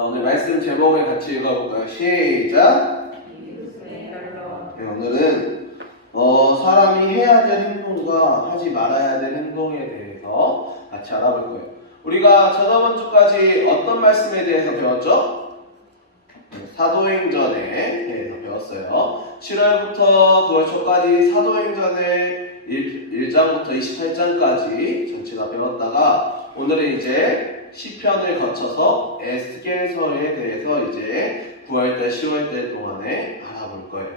자, 오늘 말씀 제목을 같이 읽어볼까요? 시작! 네, 오늘은 사람이 해야 될 행동과 하지 말아야 될 행동에 대해서 같이 알아볼 거예요. 우리가 저번 주까지 어떤 말씀에 대해서 배웠죠? 사도행전에 대해서 배웠어요. 7월부터 9월 초까지 사도행전의 1장부터 28장까지 전체 다 배웠다가 오늘은 이제 시편을 거쳐서 에스겔서에 대해서 이제 9월달, 10월달 동안에 알아볼 거예요.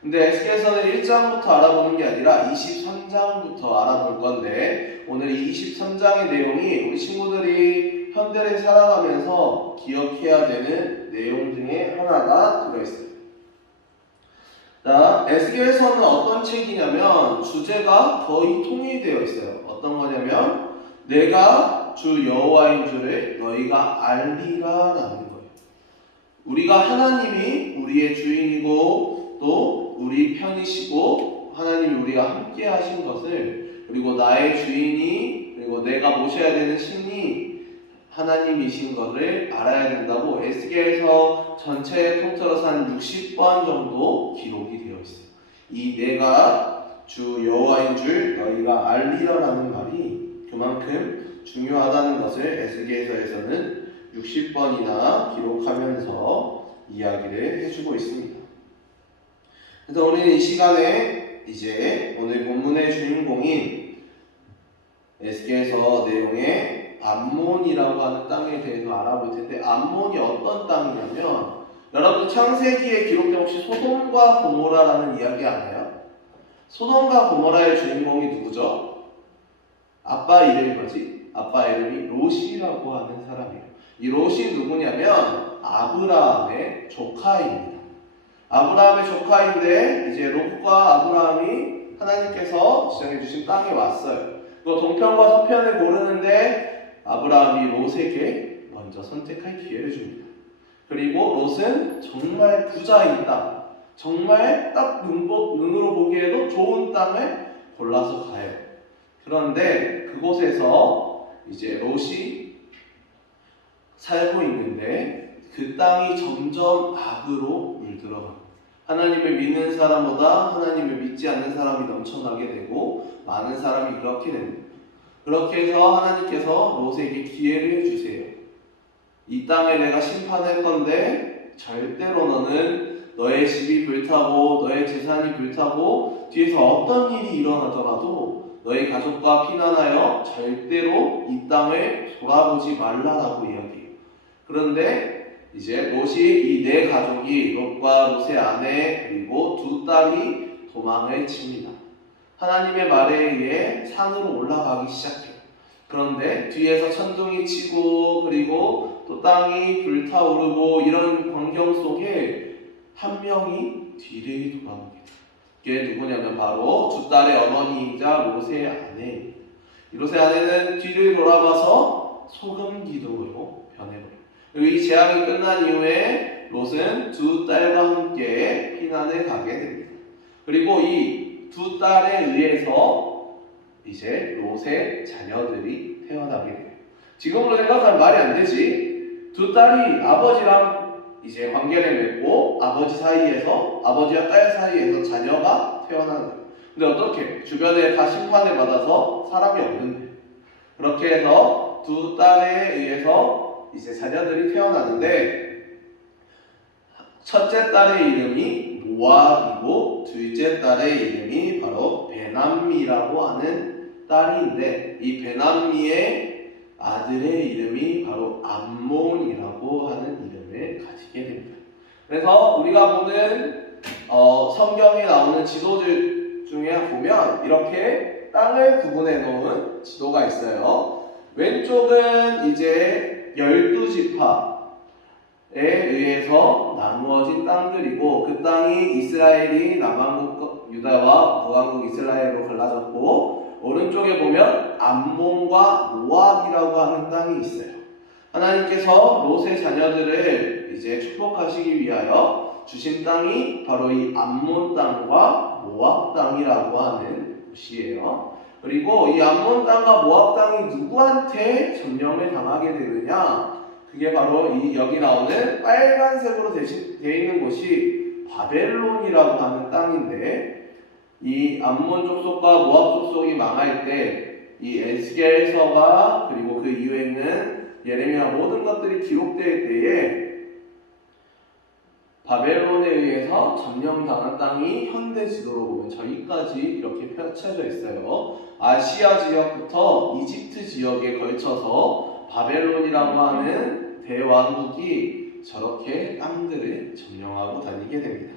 근데 에스겔서는 1장부터 알아보는 게 아니라 23장부터 알아볼 건데 오늘 이 23장의 내용이 우리 친구들이 현대를 살아가면서 기억해야 되는 내용 중에 하나가 들어있어요. 자, 에스겔서는 어떤 책이냐면 주제가 거의 통일되어 있어요. 어떤 거냐면 내가 주 여호와인 줄을 너희가 알리라 라는 거예요. 우리가 하나님이 우리의 주인이고 또 우리 편이시고 하나님이 우리가 함께 하신 것을 그리고 나의 주인이 그리고 내가 모셔야 되는 신이 하나님이신 것을 알아야 된다고 에스겔서 전체 통틀어서 한 60번 정도 기록이 되어 있어요. 이 내가 주 여호와인 줄 너희가 알리라라는 말이 그만큼 중요하다는 것을 에스겔서에서는 60번이나 기록하면서 이야기를 해주고 있습니다. 그래서 우리는 이 시간에 이제 오늘 본문의 주인공인 에스겔서 내용의 암몬이라고 하는 땅에 대해서 알아볼 텐데 암몬이 어떤 땅이냐면 여러분 창세기에 기록된 혹시 소돔과 고모라라는 이야기 아나요? 소돔과 고모라의 주인공이 누구죠? 아빠 이름이 뭐지? 아빠 이름이 롯이라고 하는 사람이에요. 이 롯이 누구냐면 아브라함의 조카입니다. 아브라함의 조카인데 이제 롯과 아브라함이 하나님께서 지정해 주신 땅에 왔어요. 또 동편과 서편을 고르는데 아브라함이 롯에게 먼저 선택할 기회를 줍니다. 그리고 롯은 정말 부자인 땅, 정말 딱 눈으로 보기에도 좋은 땅을 골라서 가요. 그런데 그곳에서 이제 롯이 살고 있는데 그 땅이 점점 악으로 물들어갑니다. 하나님을 믿는 사람보다 하나님을 믿지 않는 사람이 넘쳐나게 되고 많은 사람이 그렇게 됩니다. 그렇게 해서 하나님께서 롯에게 기회를 주세요. 이 땅에 내가 심판할 건데 절대로 너는 너의 집이 불타고 너의 재산이 불타고 뒤에서 어떤 일이 일어나더라도 너희 가족과 피난하여 절대로 이 땅을 돌아보지 말라라고 이야기해요. 그런데 이제 롯이 이 네 가족이 롯과 롯의 아내 그리고 두 딸이 도망을 칩니다. 하나님의 말에 의해 산으로 올라가기 시작해요. 그런데 뒤에서 천둥이 치고 그리고 또 땅이 불타오르고 이런 광경 속에 한 명이 뒤를 돌아보게 돼요. 그게 누구냐면 바로 두 딸의 어머니이자 롯의 아내입니다. 롯의 아내는 뒤를 돌아봐서 소금 기둥으로 변해버려요. 그리고 이 재앙이 끝난 이후에 롯은 두 딸과 함께 피난을 가게 됩니다. 그리고 이 두 딸에 의해서 이제 롯의 자녀들이 태어나게 돼요. 지금으로 생각하면 말이 안 되지. 두 딸이 아버지랑 이제 관계를 맺고 아버지와 딸 사이에서 자녀가 태어나는 거예요. 근데 어떻게? 주변에 다 심판을 받아서 사람이 없는데 그렇게 해서 두 딸에 의해서 이제 자녀들이 태어나는데 첫째 딸의 이름이 모압이고 둘째 딸의 이름이 바로 베남미라고 하는 딸인데 이 베남미의 아들의 이름이 바로 암몬이라고 하는 이름을 가지게 됩니다. 그래서 우리가 보는 성경에 나오는 지도들 중에 보면 이렇게 땅을 구분해 놓은 지도가 있어요. 왼쪽은 이제 12지파에 의해서 나누어진 땅들이고 그 땅이 이스라엘이 남왕국 유다와 북왕국 이스라엘로 갈라졌고 오른쪽에 보면 암몬과 모압이라고 하는 땅이 있어요. 하나님께서 롯의 자녀들을 이제 축복하시기 위하여 주신 땅이 바로 이 암몬 땅과 모압 땅이라고 하는 곳이에요. 그리고 이 암몬 땅과 모압 땅이 누구한테 점령을 당하게 되느냐? 그게 바로 이 여기 나오는 빨간색으로 되어 있는 곳이 바벨론이라고 하는 땅인데, 이 암몬 족속과 모압 족속이 망할 때 이 에스겔서가 그리고 그 이후에 있는 예레미야 모든 것들이 기록될 때에 바벨론에 의해서 점령당한 땅이 현대 지도로 보면 저기까지 이렇게 펼쳐져 있어요. 아시아 지역부터 이집트 지역에 걸쳐서 바벨론이라고 하는 대왕국이 저렇게 땅들을 점령하고 다니게 됩니다.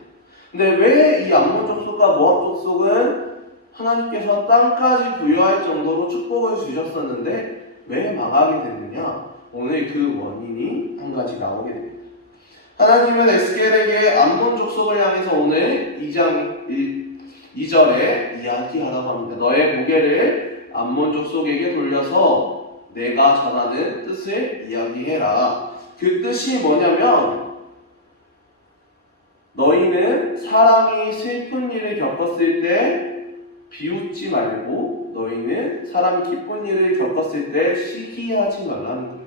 근데 왜 이 암몬 족속과 모압 족속은 하나님께서 땅까지 부여할 정도로 축복을 주셨었는데 왜 망하게 됐느냐? 오늘 그 원인이 한 가지 나오게 됩니다. 하나님은 에스겔에게 암몬 족속을 향해서 오늘 2장 2절에 이야기하라고 합니다. 너의 고개를 암몬 족속에게 돌려서 내가 전하는 뜻을 이야기해라. 그 뜻이 뭐냐면, 너희는 사람이 슬픈 일을 겪었을 때 비웃지 말고 너희는 사람이 기쁜 일을 겪었을 때 시기하지 말라는 거예요.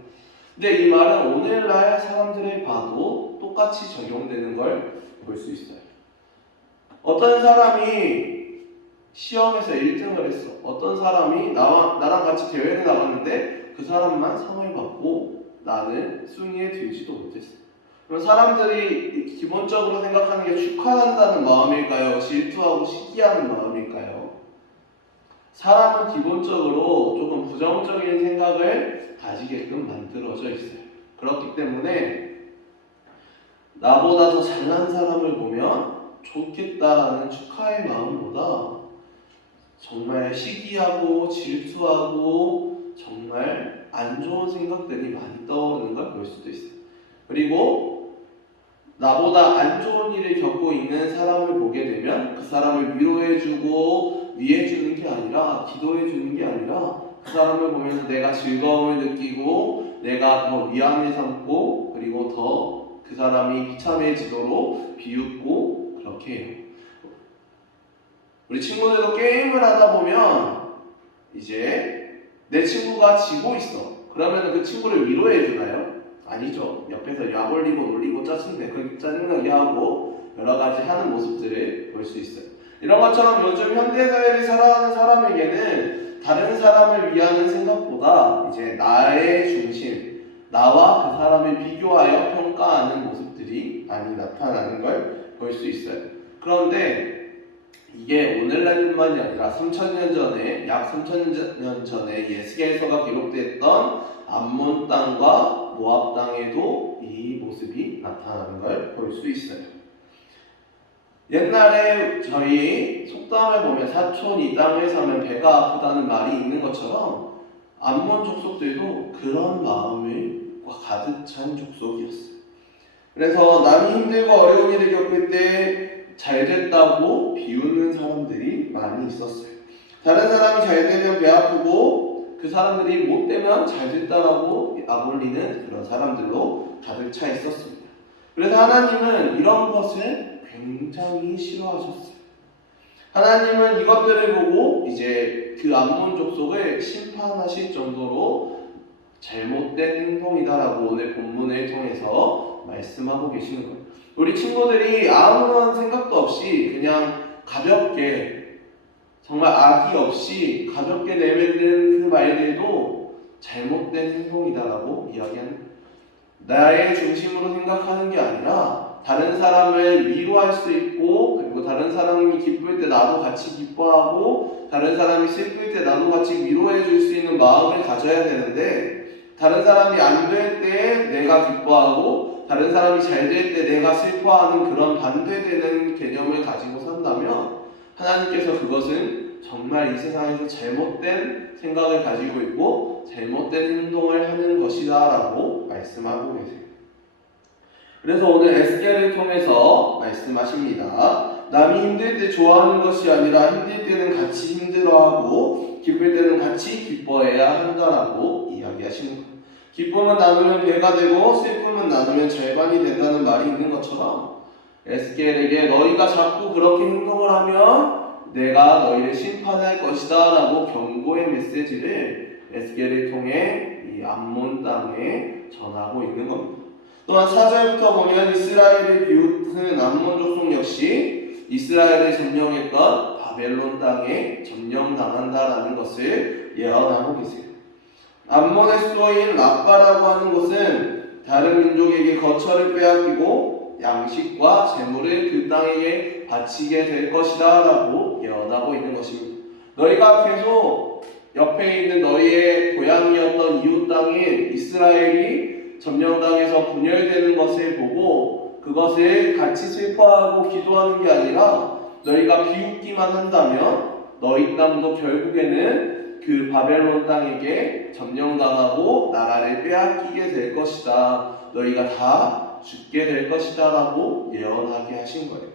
근데 이 말은 오늘날 사람들을 봐도 똑같이 적용되는 걸 볼 수 있어요. 어떤 사람이 시험에서 1등을 했어. 어떤 사람이 나랑 같이 대회를 나갔는데 그 사람만 상을 받고 나는 순위에 들지도 못했어. 그럼 사람들이 기본적으로 생각하는 게 축하한다는 마음일까요? 질투하고 시기하는 마음일까요? 사람은 기본적으로 조금 부정적인 생각을 가지게끔 만들어져 있어요. 그렇기 때문에 나보다 더 잘난 사람을 보면 좋겠다라는 축하의 마음보다 정말 시기하고 질투하고 정말 안 좋은 생각들이 많이 떠오르는 걸 볼 수도 있어요. 그리고 나보다 안 좋은 일을 겪고 있는 사람을 보게 되면 그 사람을 위로해주고 위해주는 게 아니라, 기도해주는 게 아니라 그 사람을 보면서 내가 즐거움을 느끼고 내가 더 미안해 삼고 그리고 더 그 사람이 비참해지도록 비웃고 그렇게 해요. 우리 친구들도 게임을 하다 보면 이제 내 친구가 지고 있어. 그러면 그 친구를 위로해 주나요? 아니죠. 옆에서 약 올리고 놀리고 짜증나게 하고 여러 가지 하는 모습들을 볼 수 있어요. 이런 것처럼 요즘 현대사회를 살아가는 사람에게는 다른 사람을 위하는 생각보다 이제 나의 중심, 나와 그 사람을 비교하여 평가하는 모습들이 많이 나타나는 걸 볼 수 있어요. 그런데 이게 오늘날뿐만이 아니라 3,000년 전에, 약 3,000년 전에 에스겔서가 기록됐던 암몬 땅과 모압 땅에도 이 모습이 나타나는 걸 볼 수 있어요. 옛날에 저희 속담을 보면 사촌 이 땅을 사면 배가 아프다는 말이 있는 것처럼 암몬 족속들도 그런 마음을 가득 찬 족속이었어요. 그래서 남이 힘들고 어려운 일을 겪을 때 잘됐다고 비웃는 사람들이 많이 있었어요. 다른 사람이 잘되면 배 아프고 그 사람들이 못되면 잘됐다라고 악올리는 그런 사람들로 가득 차 있었습니다. 그래서 하나님은 이런 것을 굉장히 싫어하셨어요. 하나님은 이것들을 보고 이제 그 암몬 족속을 심판하실 정도로 잘못된 행동이다라고 오늘 본문을 통해서 말씀하고 계시는 거예요. 우리 친구들이 아무런 생각도 없이 그냥 가볍게, 정말 악의 없이 가볍게 내뱉는 그 말들도 잘못된 행동이다라고 이야기하는 거예요. 나의 중심으로 생각하는 게 아니라 다른 사람을 위로할 수 있고, 그리고 다른 사람이 기쁠 때 나도 같이 기뻐하고, 다른 사람이 슬플 때 나도 같이 위로해 줄 수 있는 마음을 가져야 되는데, 다른 사람이 안 될 때 내가 기뻐하고 다른 사람이 잘 될 때 내가 슬퍼하는 그런 반대되는 개념을 가지고 산다면 하나님께서 그것은 정말 이 세상에서 잘못된 생각을 가지고 있고 잘못된 행동을 하는 것이다 라고 말씀하고 계세요. 그래서 오늘 에스겔을 통해서 말씀하십니다. 남이 힘들 때 좋아하는 것이 아니라 힘들 때는 같이 힘들어하고 기쁠 때는 같이 기뻐해야 한다라고 이야기하시는 거예요. 기쁨은 나누면 배가 되고 슬픔은 나누면 절반이 된다는 말이 있는 것처럼 에스겔에게 너희가 자꾸 그렇게 행동을 하면 내가 너희를 심판할 것이다 라고 경고의 메시지를 에스겔을 통해 이 암몬 땅에 전하고 있는 겁니다. 또한 4절부터 보면 이스라엘을 비웃은 암몬 족속 역시 이스라엘을 점령했던 바벨론 땅에 점령당한다라는 것을 예언하고 계세요. 암몬의 수도인 라빠라고 하는 곳은 다른 민족에게 거처를 빼앗기고 양식과 재물을 그 땅에게 바치게 될 것이다 라고 예언하고 있는 것입니다. 너희가 계속 옆에 있는 너희의 고향이었던 이웃 땅인 이스라엘이 점령당해서 분열되는 것을 보고 그것을 같이 슬퍼하고 기도하는 게 아니라 너희가 비웃기만 한다면 너희 땅도 결국에는 그 바벨론 땅에게 점령당하고 나라를 빼앗기게 될 것이다. 너희가 다 죽게 될 것이다 라고 예언하게 하신 거예요.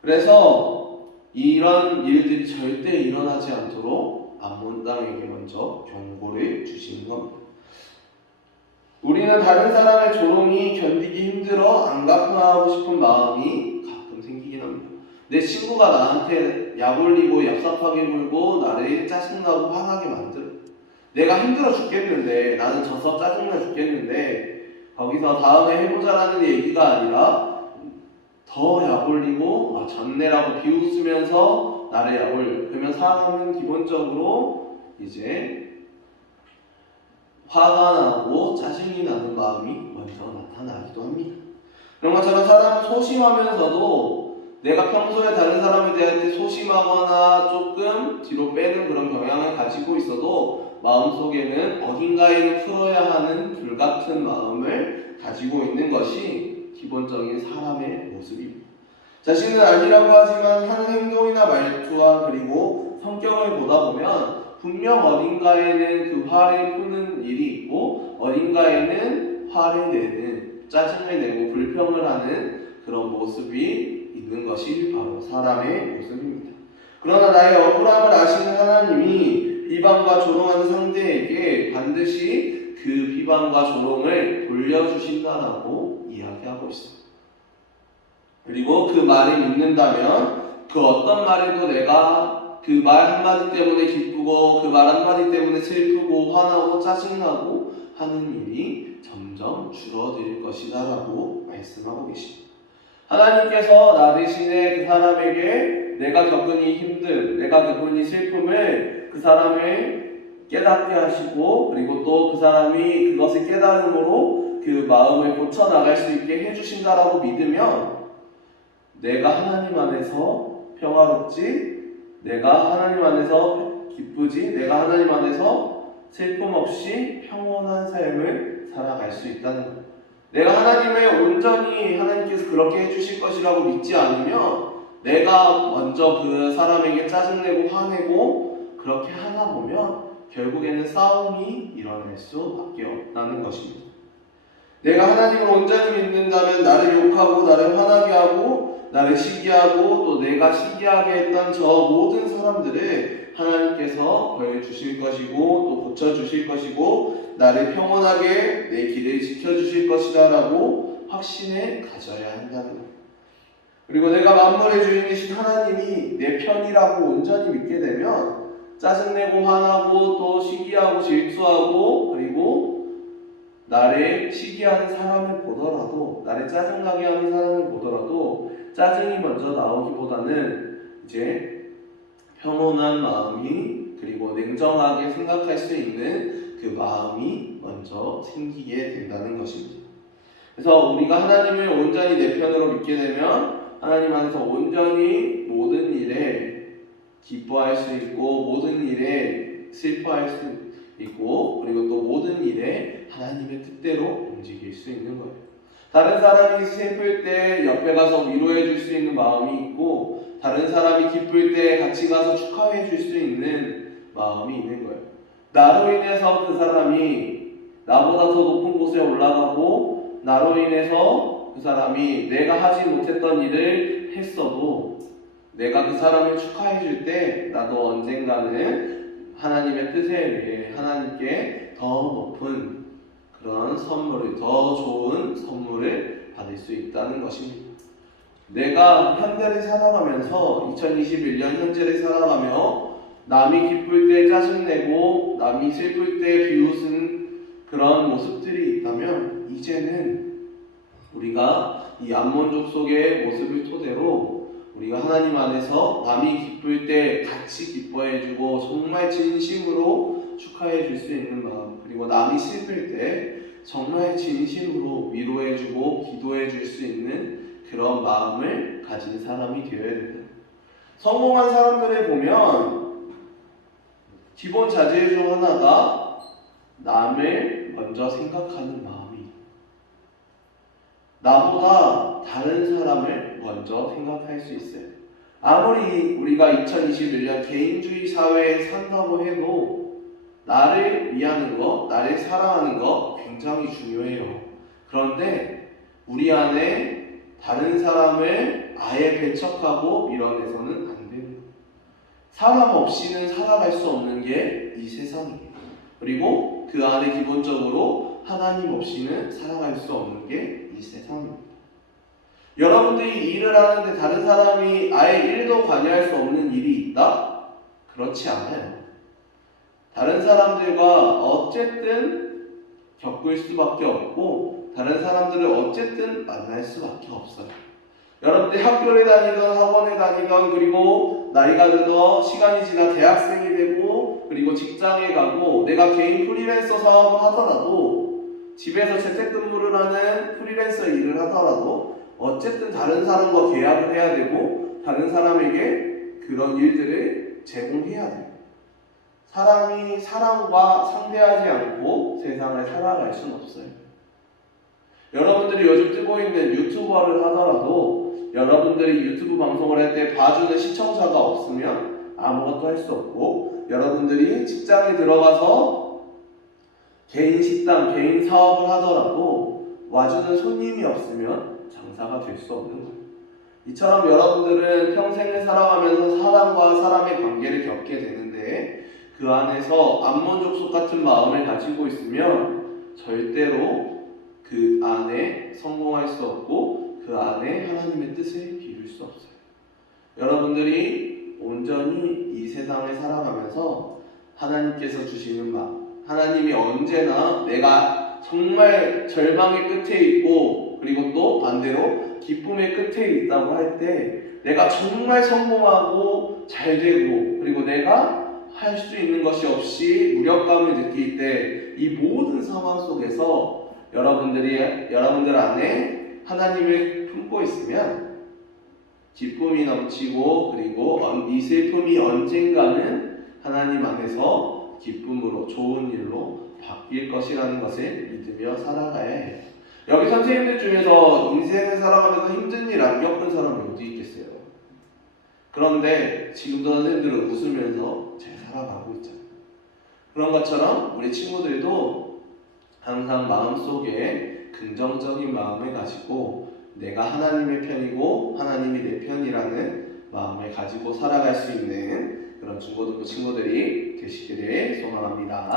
그래서 이런 일들이 절대 일어나지 않도록 암몬 땅에게 먼저 경고를 주시는 겁니다. 우리는 다른 사람의 조롱이 견디기 힘들어 안갚아하고 싶은 마음이 가끔 생기긴 합니다. 내 친구가 나한테 약올리고 얍삽하게 굴고 나를 짜증나고 화나게 만들어. 내가 힘들어 죽겠는데, 나는 져서 짜증나 죽겠는데 거기서 다음에 해보자라는 얘기가 아니라 더 약올리고 전내라고 비웃으면서 나를 약올려. 그러면 사람은 기본적으로 이제 화가 나고 짜증이 나는 마음이 먼저 나타나기도 합니다. 그런 것처럼 사람은 소심하면서도 내가 평소에 다른 사람에 대할 때 소심하거나 조금 뒤로 빼는 그런 경향을 가지고 있어도 마음속에는 어딘가에는 풀어야 하는 불같은 마음을 가지고 있는 것이 기본적인 사람의 모습입니다. 자신은 아니라고 하지만 하는 행동이나 말투와 그리고 성격을 보다 보면 분명 어딘가에는 그 화를 푸는 일이 있고 어딘가에는 화를 내는, 짜증을 내고 불평을 하는 그런 모습이 있는 것이 바로 사람의 모습입니다. 그러나 나의 억울함을 아시는 하나님이 비방과 조롱하는 상대에게 반드시 그 비방과 조롱을 돌려주신다라고 이야기하고 있습니다. 그리고 그 말을 믿는다면 그 어떤 말에도 내가 그 말 한마디 때문에 기쁘고 그 말 한마디 때문에 슬프고 화나고 짜증나고 하는 일이 점점 줄어들 것이다 라고 말씀하고 계십니다. 하나님께서 나 대신에 그 사람에게 내가 겪은 이 힘듦, 내가 겪은 이 슬픔을 그 사람을 깨닫게 하시고 그리고 또 그 사람이 그것을 깨달음으로 그 마음을 고쳐나갈 수 있게 해주신다라고 믿으면 내가 하나님 안에서 평화롭지, 내가 하나님 안에서 기쁘지, 내가 하나님 안에서 슬픔 없이 평온한 삶을 살아갈 수 있다는 것. 내가 하나님을 온전히 하나님께서 그렇게 해주실 것이라고 믿지 않으면 내가 먼저 그 사람에게 짜증내고 화내고 그렇게 하다 보면 결국에는 싸움이 일어날 수밖에 없다는 것입니다. 내가 하나님을 온전히 믿는다면 나를 욕하고 나를 화나게 하고 나를 시기하고 또 내가 시기하게 했던 저 모든 사람들을 하나님께서 구해주실 것이고 또 고쳐주실 것이고 나를 평온하게 내 길을 지켜주실 것이다 라고 확신을 가져야 한다는 것. 그리고 내가 만물의 주인이신 하나님이 내 편이라고 온전히 믿게 되면 짜증내고 화나고 또 시기하고 질투하고 그리고 나를 시기하는 사람을 보더라도 나를 짜증나게 하는 사람을 보더라도 짜증이 먼저 나오기보다는 이제 평온한 마음이 그리고 냉정하게 생각할 수 있는 그 마음이 먼저 생기게 된다는 것입니다. 그래서 우리가 하나님을 온전히 내 편으로 믿게 되면 하나님 안에서 온전히 모든 일에 기뻐할 수 있고 모든 일에 슬퍼할 수 있고 그리고 또 모든 일에 하나님의 뜻대로 움직일 수 있는 거예요. 다른 사람이 슬플 때 옆에 가서 위로해 줄 수 있는 마음이 있고 다른 사람이 기쁠 때 같이 가서 축하해 줄 수 있는 마음이 있는 거예요. 나로 인해서 그 사람이 나보다 더 높은 곳에 올라가고 나로 인해서 그 사람이 내가 하지 못했던 일을 했어도 내가 그 사람을 축하해 줄 때 나도 언젠가는 하나님의 뜻에 의해 하나님께 더 높은 그런 선물을, 더 좋은 선물을 받을 수 있다는 것입니다. 내가 현대를 살아가면서 2021년 현재를 살아가며 남이 기쁠 때 짜증내고 남이 슬플 때 비웃은 그런 모습들이 있다면 이제는 우리가 이 암몬 족속의 모습을 토대로 우리가 하나님 안에서 남이 기쁠 때 같이 기뻐해주고 정말 진심으로 축하해 줄 수 있는 마음, 그리고 남이 슬플 때 정말 진심으로 위로해주고 기도해 줄 수 있는 그런 마음을 가진 사람이 되어야 된다. 성공한 사람들을 보면 기본 자질 중 하나가 남을 먼저 생각하는 마음이, 나보다 다른 사람을 먼저 생각할 수 있어요. 아무리 우리가 2021년 개인주의 사회에 산다고 해도 나를 위하는 것, 나를 사랑하는 것 굉장히 중요해요. 그런데 우리 안에 다른 사람을 아예 배척하고 밀어내서는 안 되는 거예요. 사람 없이는 살아갈 수 없는 게 이 세상이에요. 그리고 그 안에 기본적으로 하나님 없이는 살아갈 수 없는 게 이 세상입니다. 여러분들이 일을 하는데 다른 사람이 아예 1도 관여할 수 없는 일이 있다? 그렇지 않아요. 다른 사람들과 어쨌든 겪을 수밖에 없고 다른 사람들을 어쨌든 만날 수밖에 없어요. 여러분들 학교를 다니던 학원에 다니던 그리고 나이가 들어 시간이 지나 대학생이 되고 그리고 직장에 가고 내가 개인 프리랜서 사업을 하더라도 집에서 재택근무를 하는 프리랜서 일을 하더라도 어쨌든 다른 사람과 계약을 해야 되고 다른 사람에게 그런 일들을 제공해야 돼요. 사람이 사람과 상대하지 않고 세상을 살아갈 수는 없어요. 여러분들이 요즘 뜨고 있는 유튜버를 하더라도 여러분들이 유튜브 방송을 할 때 봐주는 시청자가 없으면 아무것도 할 수 없고 여러분들이 직장에 들어가서 개인 식당, 개인 사업을 하더라도 와주는 손님이 없으면 장사가 될 수 없는 거예요. 이처럼 여러분들은 평생을 살아가면서 사람과 사람의 관계를 겪게 되는데 그 안에서 암몬 족속 같은 마음을 가지고 있으면 절대로 그 안에 성공할 수 없고 그 안에 하나님의 뜻을 이룰 수 없어요. 여러분들이 온전히 이 세상을 살아가면서 하나님께서 주시는 마음, 하나님이 언제나 내가 정말 절망의 끝에 있고 그리고 또 반대로 기쁨의 끝에 있다고 할 때 내가 정말 성공하고 잘 되고 그리고 내가 할 수 있는 것이 없이 무력감을 느낄 때 이 모든 상황 속에서 여러분들 안에 하나님을 품고 있으면 기쁨이 넘치고 그리고 이 슬픔이 언젠가는 하나님 안에서 기쁨으로 좋은 일로 바뀔 것이라는 것을 믿으며 살아가야 해요. 여기 선생님들 중에서 인생을 살아가면서 힘든 일 안 겪은 사람이 어디 있겠어요? 그런데 지금도 선생님들은 웃으면서 잘 살아가고 있잖아요. 그런 것처럼 우리 친구들도 항상 마음속에 긍정적인 마음을 가지고 내가 하나님의 편이고 하나님이 내 편이라는 마음을 가지고 살아갈 수 있는 그런 중고등부 친구들이 되시기를 소망합니다.